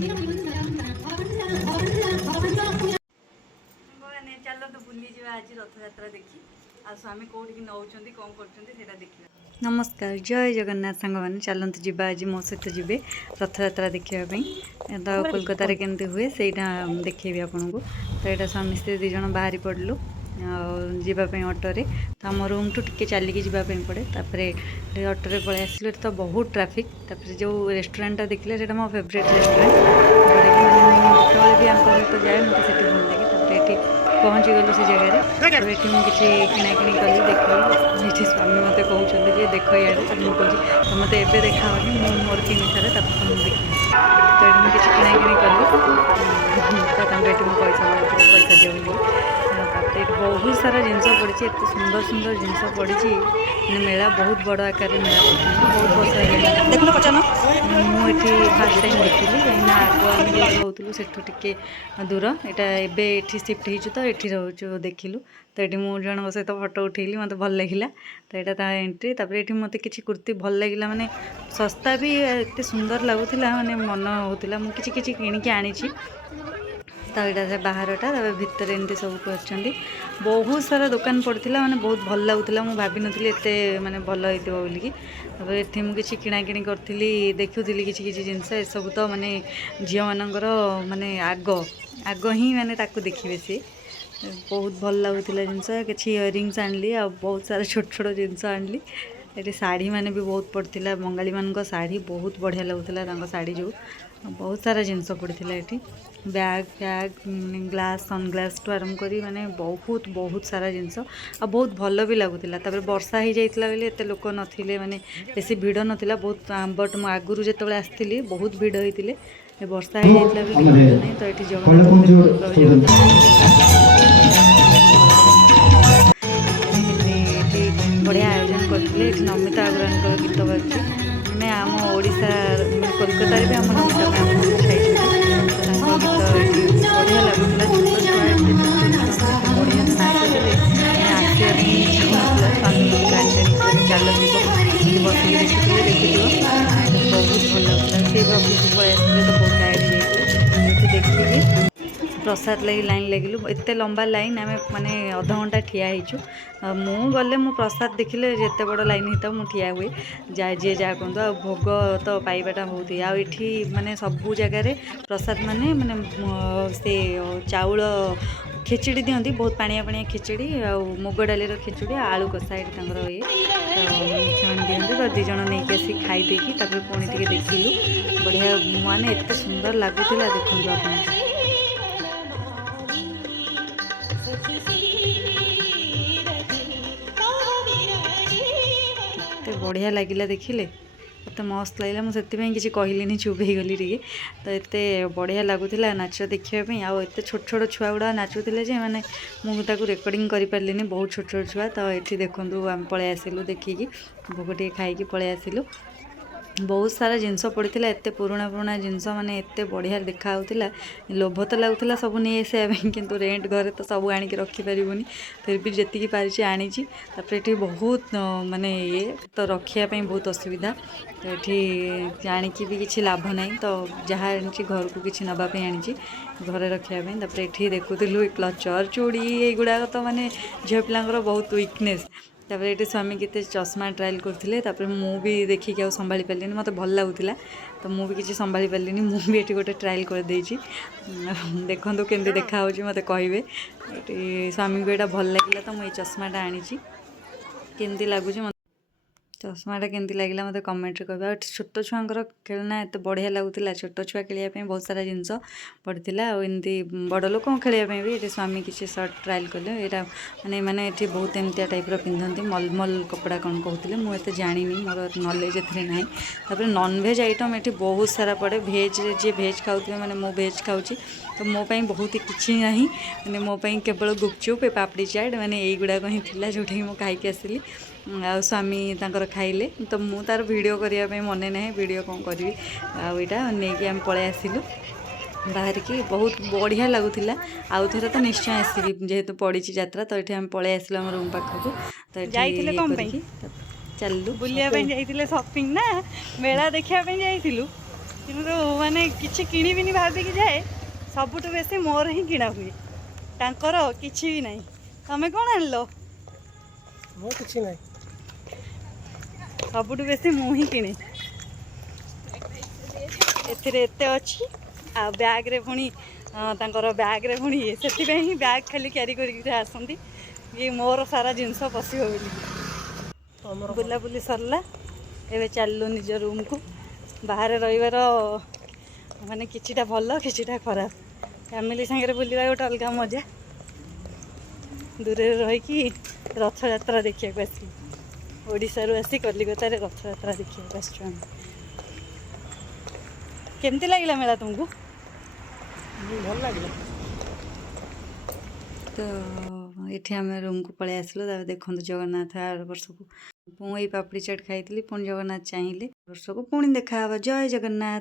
चलो बुली जा आज रथयात्रा देखी आ स्वामी कौटी नौ कौन कर देखिए। नमस्कार जय जगन्नाथ सांग मैंने चलते जी आज मो सहित जी रथयात्रा देखापी तो कोलकाता केमती हुए से देखेबी आपन को। तो यहाँ स्वामी स्त्री दुज बाहरी पड़लु जावाई अटोरे तो आम रूम ठू टे चलिकी जावाई पड़े तापर अटोरे पलि आसलु तो बहुत ट्राफिक तापर जो रेस्टोरेंटा देखिले से मो फेवरेट रेस्टोरेंट जोटा कि जो भी आम सहित जाए मत से भल लगे। तापर ये पहुँची गलु से जगह तो ये मुझे किणाकिणी कली देखी ये स्वामी मत कहते देख इे तो मुझे कहूँ तो मत एवं देखा मोर किनी सारे तुम देख तो ये मुझे किणाकिणी कली तो पैसा पैसा दियो बहुत सारा जिनस पड़ी एत सुंदर सुंदर जिनस पड़ी मेला बहुत बड़ आकार मेला बहुत वर्ष देखो पचान मुझे फास्ट टाइम देखी कहीं आगे आम रोलू से टे दूर यहाँ एवं सिफ्ट हो तो ये रोचु देखिलु तो ये मुझे जन सहित फटो उठेली मत भल लगे तो यहाँ एंट्री तापर ये मत कि कुर्ती भल लगे मैंने सस्ता भी एत सुंदर लगुला मैंने मन होता मुझे किसी किणिकी आनी तो यहाँ से बाहरटा भितर एमती सब कर बहुत सारा दुकान पड़ता माने बहुत भल लगुला मुझे भाभी नी एत माने भल होती बोलिकी तब ये मुझे किणाकिणी करी देखुली किसी जिनस सब तो माने झील मानकर माने आग आग ही माने ताकू देखिए सी बहुत भल लगुला जिनस कि इयरिंग्स आनली आ बहुत सारा छोट छोट जिनस आनली ये शाढ़ी मैंने भी बहुत पड़ता बंगाली मान शाढ़ी बहुत बढ़िया लगुला शाढ़ी जो बहुत सारा जिनस पड़ता ये बैग फैग ग्लास सनग्लास टू आरम्भ करी माने बहुत बहुत सारा जिनस आ बहुत भल भी लगुला। तापर वर्षा हो जाता बेले एत लोक नथिले माने बेसी भिड़ नाला बहुत बट मु आगुरी जो आसती बहुत भिड़ होते वर्षा हो जाता नहीं तो ये जगन्नाथ बढ़िया आयोजन करते नमिता अग्रवाल गीत बाजू मैं आम ओडिशा कोलकाता भी आम नमिता मैम गीत बढ़िया लगुला छोट छुआ बढ़िया साहस देते आसवा स्वामी चल जीव बस देखिए देखिए बहुत भल लगुला से ऑफिस पलि तो बहुत टायर्ड हो देखिए प्रसाद लगी लाइन लगिलु एत लंबा लाइन आम माने अध घंटा ठिया मु गले मु प्रसाद देखिले जिते बड़ लाइन होता मुझे ठिया हुए जा जी जहाँ कहूँ आ भोग तो पाइबाटा बहुत ही आठी माने सबू जगार प्रसाद माने माने से चाउल खिचड़ी दिखती बहुत पानिया पानिया खिचड़ी आ मुग डालीर खिचड़ी आलू कषा ये ये दिखती तो दिज नहीं आसी खाई पुणी टे देखिलु बढ़िया माने एत सुंदर लगुला देखो आप बढ़िया लगिला देखिले मत मस्त लगे मुझे किसी कहली चुप हो गली टे तो ये बढ़िया लगुला नाच देखापी आते छोट छोट छुआ गुड़ा नाचुले मैंने मुझे रेकर्डिंग कर पारे बहुत छोट छोट छुआ तो ये देखूँ आम पलि आसिलु देखिकी भोग टे खाई पलि आसिलु बहुत सारा जिनस पड़ता एत पुराणा पुराणा जिनस माने एत बढ़िया देखा लोभ तो लगुला सब नहीं आसापी किंतु रेंट घरे तो सब आणिक रखिपारूनी फिर भी जी पारी आनी ये बहुत माने ये तो रखापी बहुत असुविधा तो ये आणिकी भी किसी लाभ ना तो जहाँ आनी घर को किसी नापी आनी घरे रखापी ये देखुलु क्लचर चूड़ी युवा तो माने झील पिलांकर बहुत वीकनेस तापर ये स्वामी केते चश्मा ट्रायल करते मु भी देखिक संभाली पारे मत भल लगुला तो मुझे किसी संभाली पारे मुझे ये गोटे ट्रायल कर देछि देखो केमती देखा मत कहे स्वामी को यहाँ भल लगे तो मुझे चश्माटा आनी केमती लगुच चश्माटा केमती लगे मत कमेंट कर छोट छुआर खेलना एत बढ़िया लगुला छोट छुआ खेलने बहुत सारा जिनस पड़ता एमती बड़ लोक खेलने भी ये स्वामी किसी सर्ट ट्रायल कले यहाँ माने मैंने ये बहुत एमती टाइप्र पिंधती मलमल कपड़ा कौन कहते मुझे जानी मोर नॉलेज ए ना तापर नॉनभेज आइटम ये बहुत सारा पड़े भेज जी भेज खाऊ मैंने मो भेज खाऊँ तो मोपाई बहुत किसी ना मैंने मोपाई केवल गुपचुप पापड़ी चाट मैंने युवाक ही थी जोटा मुझे खाई आसली आ स्वामी तांकर खाइले तो मु तार वीडियो करने मन ना वीडियो कौन करी आईटा नहीं आम पलि आसिलु बाहर की बहुत बढ़िया लगुला आउ थे तो निश्चय आसबि जेहेतु पड़ी यात्रा तो ये आम पलि आसिलु आम रूम पाखक तो चलू बुलिया शॉपिंग ना मेला देखा जाइलु କିନ୍ତୁ ମାନେ କିଛି କିଣିବିନି ଭାବିକି ଯାଏ, ସବୁଠୁ ବେଶୀ ମୋର ହିଁ କିଣା ହୁଏ, ତାଙ୍କର କିଛି ବି ନାହିଁ। ତମେ କ'ଣ ଆଣିଲ? ମୁଁ କିଛି ନାହିଁ, ସବୁଠୁ ବେଶୀ ମୁଁ ହିଁ କିଣେ। ଏଥିରେ ଏତେ ଅଛି, ଆଉ ବ୍ୟାଗ୍ରେ ପୁଣି ତାଙ୍କର ବ୍ୟାଗ୍ରେ ପୁଣି ଇଏ, ସେଥିପାଇଁ ହିଁ ବ୍ୟାଗ୍ ଖାଲି କ୍ୟାରି କରିକି ଆସନ୍ତି କି ମୋର ସାରା ଜିନିଷ ପଶିବ ବୋଲି। ତମର କ'ଣ? ବୁଲାବୁଲି ସରିଲା, ଏବେ ଚାଲିଲୁ ନିଜ ରୁମ୍କୁ। ବାହାରେ ରହିବାର ମାନେ କିଛିଟା ଭଲ, କିଛିଟା ଖରାପ। ଫ୍ୟାମିଲି ସାଙ୍ଗରେ ବୁଲିବା ଗୋଟେ ଅଲଗା ମଜା, ଦୂରରେ ରହିକି ରଥଯାତ୍ରା ଦେଖିବାକୁ ଆସିବି। ଓଡ଼ିଶାରୁ ଆସି କଲିକତାରେ ରଥଯାତ୍ରା ଦେଖିବାକୁ ଆସିଛୁ ଆମେ। କେମିତି ଲାଗିଲା ମେଳା ତୁମକୁ? ଭଲ ଲାଗିଲା। ତ ଏଠି ଆମେ ରୁମ୍କୁ ପଳେଇ ଆସିଲୁ। ତାପରେ ଦେଖନ୍ତୁ ଜଗନ୍ନାଥ ଆର ବର୍ଷକୁ ମୁଁ ଏଇ ପାପଡ଼ି ଚାଟ୍ ଖାଇଥିଲି, ପୁଣି ଜଗନ୍ନାଥ ଚାହିଁଲେ ବର୍ଷକୁ ପୁଣି ଦେଖାହେବ। ଜୟ ଜଗନ୍ନାଥ।